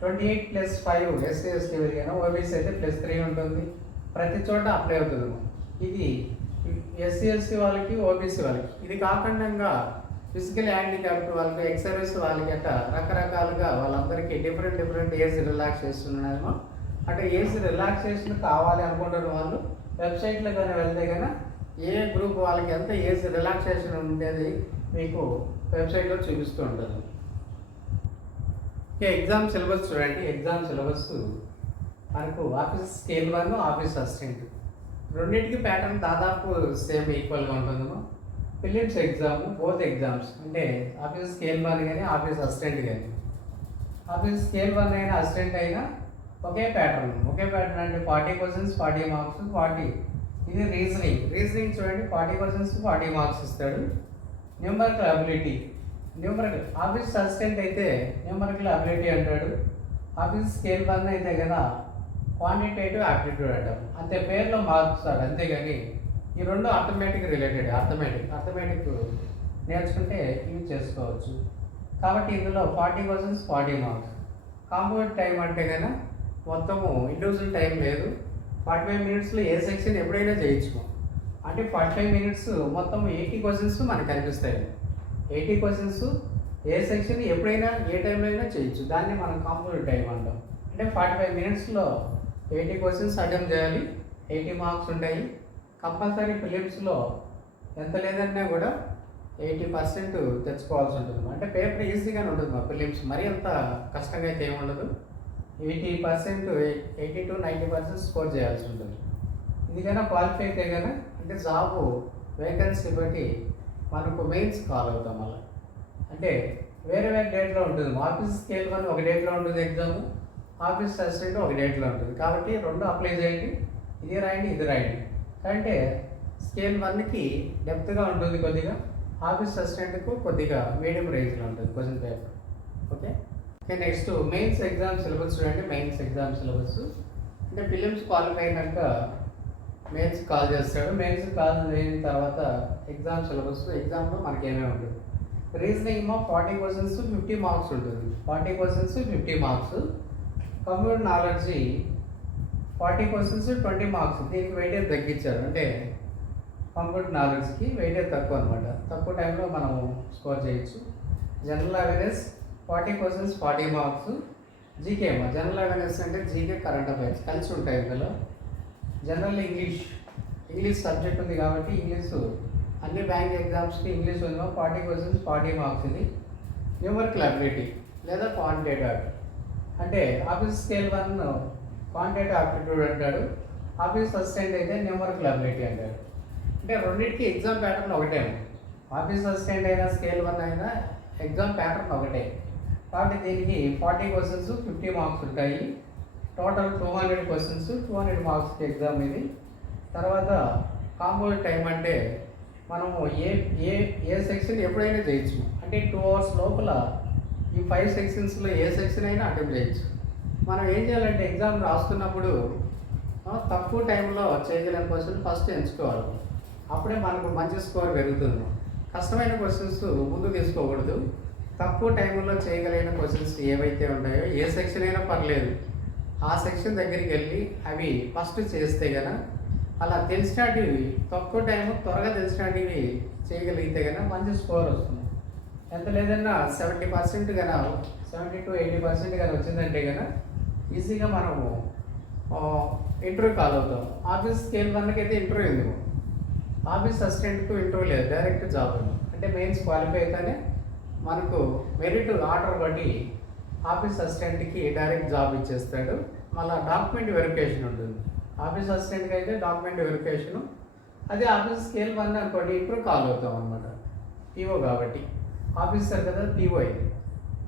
28 + 5 SC/ST కానీ ఓబీసీ అయితే +3 ఉంటుంది. ప్రతి చోట అప్లై అవుతుంది. ఇది SC/ST వాళ్ళకి, ఓబీసీ వాళ్ళకి. ఇది కాకుండా ఫిజికల్ హ్యాండిక్యాప్డ్ వాళ్ళకి, ఎక్సర్వీస్ వాళ్ళకి అట్లా రకరకాలుగా వాళ్ళందరికీ డిఫరెంట్ ఏజ్ రిలాక్సేషన్ ఉన్నాయేమో. అంటే ఏజ్ రిలాక్సేషన్ కావాలి అనుకుంటున్న వాళ్ళు వెబ్సైట్లో కానీ వెళ్తే కనుక ఏ గ్రూప్ వాళ్ళకి ఎంత ఏజ్ రిలాక్సేషన్ ఉండేది మీకు వెబ్సైట్లో చూపిస్తూ ఉంటుంది. ఎగ్జామ్ సిలబస్ చూడండి. ఎగ్జామ్ సిలబస్ మనకు ఆఫీస్ స్కేల్ 1, ఆఫీస్ అసిస్టెంట్ రెండింటికి ప్యాటర్న్ దాదాపు సేమ్ ఈక్వల్గా ఉంటుందేమో. ఫిలిమ్స్ ఎగ్జామ్ బోత్ ఎగ్జామ్స్ అంటే ఆఫీస్ స్కేల్ 1 కానీ ఆఫీస్ అసిస్టెంట్ కానీ. ఆఫీస్ స్కేల్ 1 అయినా అసిస్టెంట్ అయినా ఒకే ప్యాటర్న్ అంటే 40 క్వశ్చన్స్ 40 మార్క్స్ 40. ఇది రీజనింగ్ చూడండి, 40 క్వశ్చన్స్ 40 మార్క్స్ ఇస్తాడు. న్యూమరికల్ అబిలిటీ ఆఫీస్ అసిస్టెంట్ అయితే న్యూమరికల్ అబిలిటీ అంటాడు. ఆఫీస్ స్కేల్ 1 అయితే కనుక క్వాంటిటేటివ్ యాప్టిట్యూడ్ అంటాం. అంతే, పేర్లో మార్క్స్ సార్, అంతేగాని ఈ రెండు అర్థమెటిక్ రిలేటెడ్. అర్థమెటిక్ నేర్చుకుంటే యూజ్ చేసుకోవచ్చు. కాబట్టి ఇందులో 40 క్వశ్చన్స్ 40 మార్క్స్. కాంపౌండ్ టైం అంటే కనుక మొత్తము ఇండివిజువల్ టైం లేదు. 45 మినిట్స్లో ఏ సెక్షన్ ఎప్పుడైనా చేయొచ్చు. అంటే 45 మినిట్స్ మొత్తం 80 క్వశ్చన్స్ మనకు కనిపిస్తాయి. 80 క్వశ్చన్స్ ఏ సెక్షన్ ఎప్పుడైనా ఏ టైంలో అయినా చేయొచ్చు. దాన్ని మనం కాంపౌండ్ టైం అంటాం. అంటే 45 మినిట్స్లో 80 క్వశ్చన్స్ అటెంప్ట్ చేయాలి. 80 మార్క్స్ ఉంటాయి. కంపల్సరీ ఫిలిమ్స్లో ఎంత లేదన్నా కూడా 80% తెచ్చుకోవాల్సి ఉంటుంది. అంటే పేపర్ ఈజీగానే ఉంటుంది మా ఫిలిమ్స్, మరీ అంత కష్టంగా అయితే ఏమి ఉండదు. 80% 80 to 90% స్కోర్ చేయాల్సి ఉంటుంది. ఇదికైనా క్వాలిఫై అయితే కనుక అంటే జాబు వేకెన్సీ బట్టి మనకు మెయిన్స్ కాల్ అవుతాం. మళ్ళీ అంటే వేరే డేట్లో ఉంటుంది. ఆఫీస్ స్కేల్ 1 ఒక డేట్లో ఉంటుంది ఎగ్జాము, ఆఫీస్ అసిస్టెంట్ ఒక డేట్లో ఉంటుంది. కాబట్టి రెండు అప్లై చేయండి, ఇది రాయండి. అంటే స్కేల్ 1కి డెప్త్గా ఉంటుంది కొద్దిగా, ఆఫీస్ అసిస్టెంట్కు కొద్దిగా మీడియం రేంజ్లో ఉంటుంది question paper. Okay, next mains exam syllabus చూడండి. మెయిన్స్ ఎగ్జామ్ సిలబస్ అంటే ఫిలిమ్స్ క్వాలిఫై అయినాక మెయిన్స్ కాల్ చేస్తాడు. మెయిన్స్ కాల్ అయిన తర్వాత ఎగ్జామ్ సిలబస్, ఎగ్జామ్లో మనకి ఏమేమి ఉంటుంది. రీజనింగ్ 40 క్వశ్చన్స్ 50 మార్క్స్ ఉంటుంది. 40 questions 50 marks. Computer knowledge 40 questions 20 marks. దీనికి వెయిటేజ్ తగ్గించారు, అంటే కంప్యూటర్ నాలెడ్జ్కి వెయిటేజ్ తక్కువ అనమాట. తక్కువ టైంలో మనం స్కోర్ చేయొచ్చు. General awareness 40 questions 40 marks. GK ఏమో జనరల్ అవేర్నెస్ అంటే జీకే కరెంట్ అఫైర్స్ కలిసి ఉంటాయి ఇందులో. జనరల్ ఇంగ్లీష్ సబ్జెక్ట్ ఉంది కాబట్టి ఇంగ్లీషు అన్ని బ్యాంక్ ఎగ్జామ్స్కి ఇంగ్లీష్ ఉందో 40 క్వశ్చన్స్ 40 మార్క్స్. ఇది న్యూమరికల్ అబిలిటీ లేదా క్వాంటిటేటివ్, అంటే ఆఫీస్ స్కేల్ 1 క్వాంటిటేటివ్ ఆప్టిట్యూడ్ అంటాడు, ఆఫీస్ అసిస్టెంట్ అయితే న్యూమరికల్ అబిలిటీ అంటాడు. అంటే రెండింటికి ఎగ్జామ్ ప్యాటర్న్ ఒకటే. ఆఫీస్ అసిస్టెంట్ అయినా స్కేల్ 1 అయినా ఎగ్జామ్ ప్యాటర్న్ ఒకటే. కాబట్టి దీనికి 40 క్వశ్చన్స్ 50 మార్క్స్ ఉంటాయి. టోటల్ 200 క్వశ్చన్స్ 200 మార్క్స్కి ఎగ్జామ్ ఇది. తర్వాత కాంపౌండ్ టైం అంటే మనము ఏ ఏ ఏ సెక్షన్ ఎప్పుడైనా చేయొచ్చు, అంటే 2 అవర్స్ లోపల ఈ 5 సెక్షన్స్లో ఏ సెక్షన్ అయినా అటెంప్ట్ చేయొచ్చు. మనం ఏం చేయాలంటే ఎగ్జామ్ రాస్తున్నప్పుడు తక్కువ టైంలో చేయగలిగిన క్వశ్చన్ ఫస్ట్ ఎంచుకోవాలి. అప్పుడే మనకు మంచి స్కోర్ పెరుగుతుంది. కష్టమైన క్వశ్చన్స్ ముందు తీసుకోకూడదు. తక్కువ టైంలో చేయగలిగిన క్వశ్చన్స్ ఏవైతే ఉంటాయో ఏ సెక్షన్ అయినా పర్లేదు, ఆ సెక్షన్ దగ్గరికి వెళ్ళి అవి ఫస్ట్ చేస్తే కనుక అలా తెలిసినటివి తక్కువ టైము త్వరగా తెలిసినటివి చేయగలిగితే కనుక మంచి స్కోర్ వస్తుంది. ఎంత లేదన్నా 70% కన్నా 70 to 80% కానీ వచ్చిందంటే కనుక ఈజీగా మనము ఇంటర్వ్యూ కాల్ అవుతాం. ఆఫీస్ స్కేల్ 1కి అయితే ఇంటర్వ్యూ ఉంది, ఆఫీస్ అసిస్టెంట్కు ఇంటర్వ్యూ లేదు, డైరెక్ట్ జాబ్. అంటే మెయిన్స్ క్వాలిఫై అయితేనే మనకు మెరిట్ ఆర్డర్ బట్టి ఆఫీస్ అసిస్టెంట్కి డైరెక్ట్ జాబ్ ఇచ్చేస్తాడు. మళ్ళీ డాక్యుమెంట్ వెరిఫికేషన్ ఉంటుంది. ఆఫీస్ అసిస్టెంట్కి అయితే డాక్యుమెంట్ వెరిఫికేషను, అదే ఆఫీస్ స్కేల్ 1 అనుకోండి ఇంటర్వ్యూ కాల్ అవుతాం అనమాట. టీఓ కాబట్టి ఆఫీసర్ కదా, టీఓ అయితే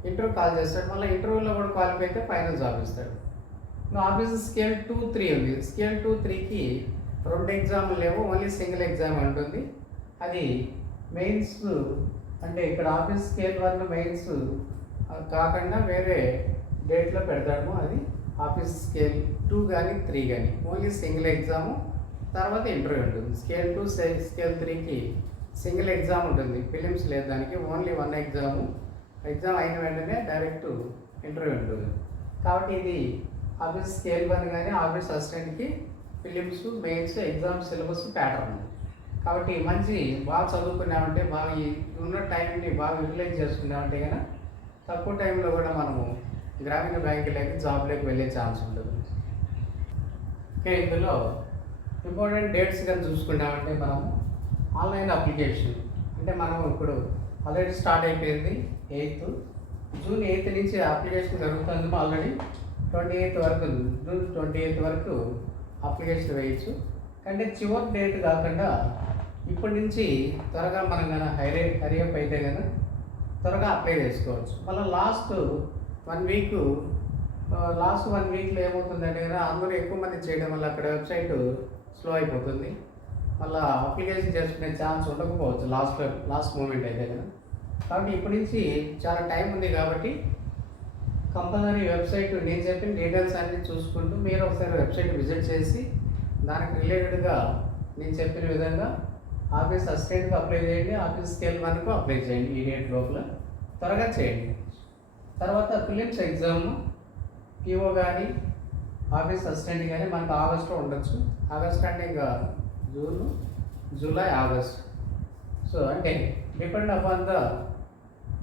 ఇంటర్వ్యూ కాల్ చేస్తాడు. మళ్ళీ ఇంటర్వ్యూలో కూడా క్వాలిఫై అయితే ఫైనల్ జాబ్ ఇస్తాడు. ఇంకా ఆఫీస్ స్కేల్ 2, 3 ఉంది. స్కేల్ 2, 3కి 2 ఎగ్జామ్లు లేవు, ఓన్లీ సింగిల్ ఎగ్జామ్ ఉంటుంది. అది మెయిన్స్, అంటే ఇక్కడ ఆఫీస్ స్కేల్ 1 మెయిన్స్ కాకుండా వేరే డేట్లో పెడతాము. అది ఆఫీస్ స్కేల్ 2 కానీ 3 కానీ ఓన్లీ సింగిల్ ఎగ్జాము, తర్వాత ఇంటర్వ్యూ ఉంటుంది. స్కేల్ 2 స్కేల్ 3కి సింగిల్ ఎగ్జామ్ ఉంటుంది, ఫిలిమ్స్ లేదు దానికి, ఓన్లీ 1 ఎగ్జాము. ఎగ్జామ్ అయిన వెంటనే డైరెక్ట్ ఇంటర్వ్యూ ఉంటుంది. కాబట్టి ఇది ఆఫీస్ స్కేల్ 1 కానీ ఆఫీస్ అసిస్టెంట్కి prelims mains exam syllabus pattern. కాబట్టి మంచి బాగా చదువుకున్నామంటే, బాగా ఉన్న టైంని బాగా యూటిలైజ్ చేసుకున్నామంటే కనుక తక్కువ టైంలో కూడా మనము గ్రామీణ బ్యాంకులకి జాబ్లోకి వెళ్ళే ఛాన్స్ ఉంటుంది. ఓకే, ఇందులో ఇంపార్టెంట్ డేట్స్ కానీ చూసుకున్నామంటే మనము ఆన్లైన్ అప్లికేషన్, అంటే మనం ఇప్పుడు ఆల్రెడీ స్టార్ట్ అయిపోయింది 8th జూన్ 8th నుంచి అప్లికేషన్ జరుగుతుంది. ఆల్రెడీ 28th వరకు, జూన్ 28th వరకు అప్లికేషన్ వేయచ్చు. అంటే చివరి డేట్ కాకుండా ఇప్పటి నుంచి త్వరగా మనం కనుక హరియప్ అయితే కనుక త్వరగా అప్లై చేసుకోవచ్చు. మళ్ళీ లాస్ట్ 1 వీక్లో ఏమవుతుందంటే కనుక అందరూ ఎక్కువ మంది చేయడం వల్ల అక్కడ వెబ్సైట్ స్లో అయిపోతుంది. మళ్ళీ అప్లికేషన్ చేసుకునే ఛాన్స్ ఉండకపోవచ్చు లాస్ట్ మూమెంట్ అయితే కనుక. కాబట్టి ఇప్పటి నుంచి చాలా టైం ఉంది కాబట్టి కంపల్సరీ వెబ్సైట్ నేను చెప్పిన డీటెయిల్స్ అన్నీ చూసుకుంటూ మీరు ఒకసారి వెబ్సైట్ విజిట్ చేసి దానికి రిలేటెడ్గా నేను చెప్పిన విధంగా ఆఫీస్ అసిస్టెంట్కి అప్లై చేయండి, ఆఫీస్ స్కేల్ 1కు అప్లై చేయండి. ఈ డేట్ లోపల త్వరగా చేయండి. తర్వాత ఫిలిమ్స్ ఎగ్జామ్ పీఓ కానీ ఆఫీస్ అసిస్టెంట్ కానీ మనకు ఆగస్ట్లో ఉండొచ్చు. ఆగస్ట్ అంటే ఇంకా జూన్, జూలై, ఆగస్ట్. సో అంటే depend upon the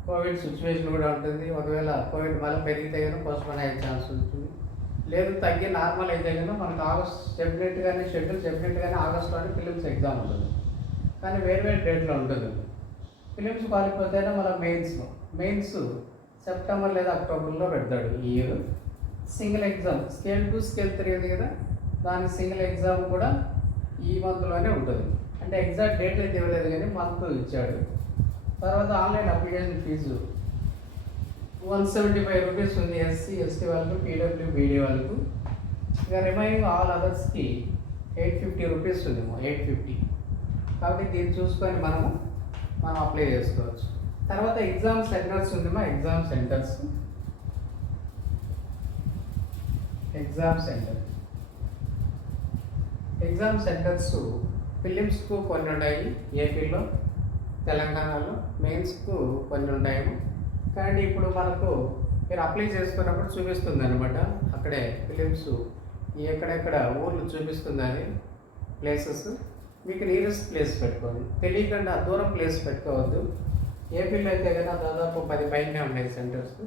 Covid situation కూడా ఉంటుంది. ఒకవేళ కోవిడ్ మళ్ళీ పెరిగితే కనుక పోస్ట్పోన్ అయ్యే ఛాన్స్ ఉంటుంది. లేదు తగ్గి నార్మల్ అయితే కనుక మనకు ఆగస్ట్ చెప్పినట్టుగానే షెడ్యూల్ చెప్పినట్టుగానే ఆగస్ట్లోనే ఫిలిమ్స్ ఎగ్జామ్ ఉంటుంది, కానీ వేరే డేట్లో ఉంటుంది. ఫిలిమ్స్ క్వాలిఫై మన మెయిన్స్ సెప్టెంబర్ లేదా అక్టోబర్లో పెడతాడు ఈ year. Single exam scale 2 scale 3 ఉంది కదా, దాని సింగిల్ ఎగ్జామ్ కూడా ఈ మంత్లోనే ఉంటుంది. అంటే ఎగ్జాక్ట్ డేట్ అయితే ఇవ్వలేదు కానీ మంత్ ఇచ్చాడు. తర్వాత ఆన్లైన్ అప్లికేషన్ ఫీజు 175 రూపీస్ ఉంది ఎస్సీ ఎస్టీ వాళ్ళకు, పీడబ్ల్యూబీడీ వాళ్ళకు. ఇక రిమైనింగ్ ఆల్ అదర్స్కి 850 రూపీస్ ఉంది, 850. కాబట్టి దీన్ని చూసుకొని మనం అప్లై చేసుకోవచ్చు. తర్వాత ఎగ్జామ్ సెంటర్స్ ఉందేమో, ఎగ్జామ్ సెంటర్స్ ఫిలిమ్స్కు కొన్ని ఉంటాయి ఏపీలో, తెలంగాణలో, మెయిన్స్కు కొన్ని ఉంటాయి. కానీ ఇప్పుడు మనకు మీరు అప్లై చేసుకున్నప్పుడు చూపిస్తుంది అనమాట, అక్కడే ఫిలిమ్స్ ఎక్కడెక్కడ ఊర్లు చూపిస్తుంది అది ప్లేసెస్. మీకు నియరెస్ట్ ప్లేస్ పెట్టుకోండి, తెలియకుండా దూరం ప్లేస్ పెట్టుకోవద్దు. ఏపీలో అయితే కన్నా దాదాపు 10 పైనే ఉన్నాయి సెంటర్స్.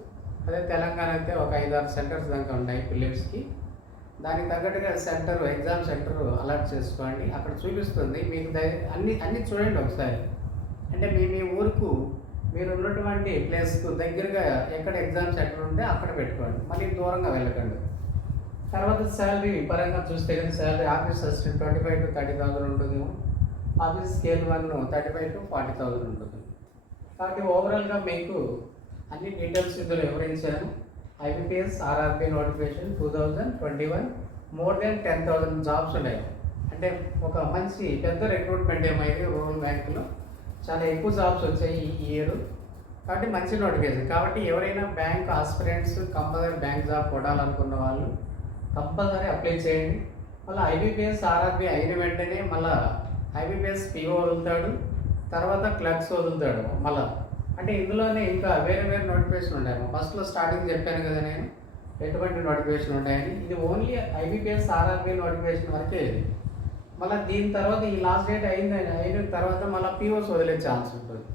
అదే తెలంగాణ అయితే ఒక 5-6 సెంటర్స్ దాకా ఉన్నాయి పిల్లర్స్కి. దానికి తగ్గట్టుగా సెంటర్, ఎగ్జామ్ సెంటర్ అలాట్ చేసుకోండి. అక్కడ చూపిస్తుంది మీకు. అన్నీ చూడండి ఒకసారి. అంటే మీ మీ ఊరుకు మీరు ఉన్నటువంటి ప్లేస్కు దగ్గరగా ఎక్కడ ఎగ్జామ్ సెంటర్ ఉంటే అక్కడ పెట్టుకోండి, మళ్ళీ దూరంగా వెళ్ళకండి. తర్వాత శాలరీ పరంగా చూస్తే కానీ శాలరీ ఆఫీస్ అసిస్టెంట్ 25,000 to 30,000 ఉంటుంది. ఆఫీస్ స్కేల్ 1 35,000 to 40,000 ఉంటుంది. కాబట్టి ఓవరాల్గా మీకు అన్ని డీటెయిల్స్ ఇందులో వివరించాను. IBPS RRB notification 2021 more than 10,000 jobs ఉన్నాయి. అంటే ఒక మంచి పెద్ద రిక్రూట్మెంట్ ఏమైంది రూరల్ బ్యాంకులో. చాలా ఎక్కువ జాబ్స్ వచ్చాయి ఈ ఇయర్. కాబట్టి మంచి నోటిఫికేషన్. కాబట్టి ఎవరైనా bank aspirants compulsory bank job కొట్టాలనుకున్న వాళ్ళు కంపల్సరీ అప్లై చేయండి. మళ్ళీ ఐబీపీఎస్ ఆర్ఆర్బీ అయిన వెంటనే మళ్ళీ ఐబీపీఎస్ పిఓ వదులుతాడు, తర్వాత క్లర్క్స్ వదులుతాడు మళ్ళీ. అంటే ఇందులోనే ఇంకా వేరే వేరే నోటిఫికేషన్ ఉంటాయి. ఫస్ట్లో స్టార్టింగ్ చెప్పాను కదా నేను ఎటువంటి నోటిఫికేషన్ ఉంటాయని. ఇది ఓన్లీ ఐబీపీఎస్ ఆర్ఆర్బీ నోటిఫికేషన్ వరకే. మళ్ళీ దీని తర్వాత ఈ లాస్ట్ డేట్ అయిన తర్వాత మళ్ళీ పిఓస్ వదిలే ఛాన్స్ ఉంటుంది.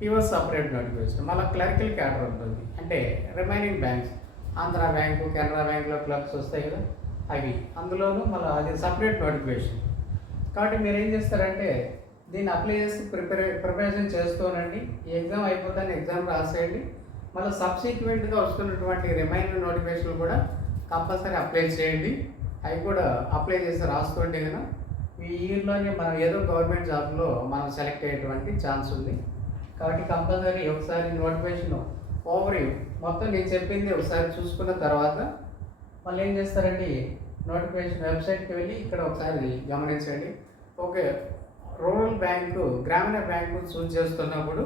POs separate notification. మళ్ళీ క్లరికల్ క్యాడర్ ఉంటుంది. అంటే remaining banks, Andhra bank, Canara బ్యాంకులో క్లర్క్స్ వస్తాయి కదా అవి, అందులోనూ మళ్ళీ అది సపరేట్ నోటిఫికేషన్. కాబట్టి మీరు ఏం చేస్తారంటే దీన్ని అప్లై చేసి ప్రిపరేషన్ చేస్తూనండి. ఈ ఎగ్జామ్ అయిపోతానే ఎగ్జామ్ రాసేయండి. మళ్ళీ సబ్సిక్వెంట్గా వస్తున్నటువంటి రిమైనింగ్ నోటిఫికేషన్లు కూడా కంపల్సరీ అప్లై చేయండి. అవి కూడా అప్లై చేసి రాస్తుంటే కదా ఈ ఇయర్లోనే మనం ఏదో గవర్నమెంట్ జాబ్లో మనం సెలెక్ట్ అయ్యేటువంటి ఛాన్స్ ఉంది. కాబట్టి కంపల్సరీ ఒకసారి నోటిఫికేషన్ ఓవర్వ్యూ మొత్తం నేను చెప్పింది ఒకసారి చూసుకున్న తర్వాత మళ్ళీ ఏం చేస్తారండి, నోటిఫికేషన్ వెబ్సైట్కి వెళ్ళి ఇక్కడ ఒకసారి గమనించండి. ఓకే, రూరల్ బ్యాంకు, గ్రామీణ బ్యాంకు చూస్ చేస్తున్నప్పుడు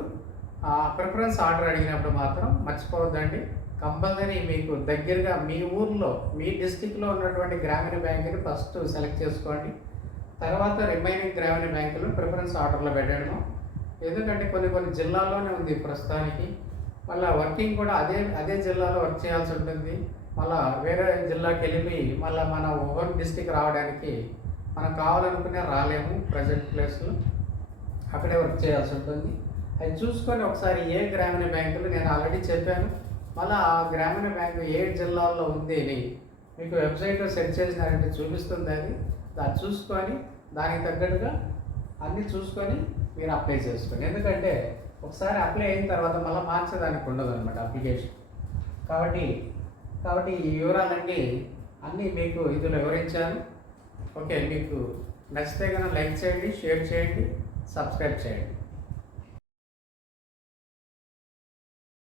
ప్రిఫరెన్స్ ఆర్డర్ అడిగినప్పుడు మాత్రం మర్చిపోవద్దండి. కంపల్సరీ మీకు దగ్గరగా మీ ఊర్లో, మీ డిస్టిక్లో ఉన్నటువంటి గ్రామీణ బ్యాంకుని ఫస్ట్ సెలెక్ట్ చేసుకోండి. తర్వాత రిమైనింగ్ గ్రామీణ బ్యాంకులు ప్రిఫరెన్స్ ఆర్డర్లో పెట్టడము. ఎందుకంటే కొన్ని జిల్లాల్లోనే ఉంది ప్రస్తుతానికి. మళ్ళీ వర్కింగ్ కూడా అదే జిల్లాలో వర్క్ చేయాల్సి ఉంటుంది. మళ్ళీ వేరే జిల్లాకి వెళ్ళిపోయి మళ్ళీ మన ఓన్ డిస్టిక్ రావడానికి మనం కావాలనుకునే రాలేము. ప్రజెంట్ ప్లేస్లో అక్కడే వర్క్ చేయాల్సి ఉంటుంది. అది చూసుకొని ఒకసారి ఏ గ్రామీణ బ్యాంకులు నేను ఆల్రెడీ చెప్పాను. మళ్ళీ ఆ గ్రామీణ బ్యాంకు ఏ జిల్లాల్లో ఉంది అని మీకు వెబ్సైట్లో సెర్చ్ చేసినారంటే చూపిస్తుంది. అది చూసుకొని దానికి తగ్గట్టుగా అన్నీ చూసుకొని మీరు అప్లై చేసుకోండి. ఎందుకంటే ఒకసారి అప్లై అయిన తర్వాత మళ్ళీ మార్చేదానికి ఉండదు అనమాట అప్లికేషన్. కాబట్టి ఈ వివరాలన్నీ అన్నీ మీకు ఇందులో వివరించాను. ఓకే, మీకు నచ్చితే కనుక లైక్ చేయండి, షేర్ చేయండి, సబ్స్క్రైబ్ చేయండి.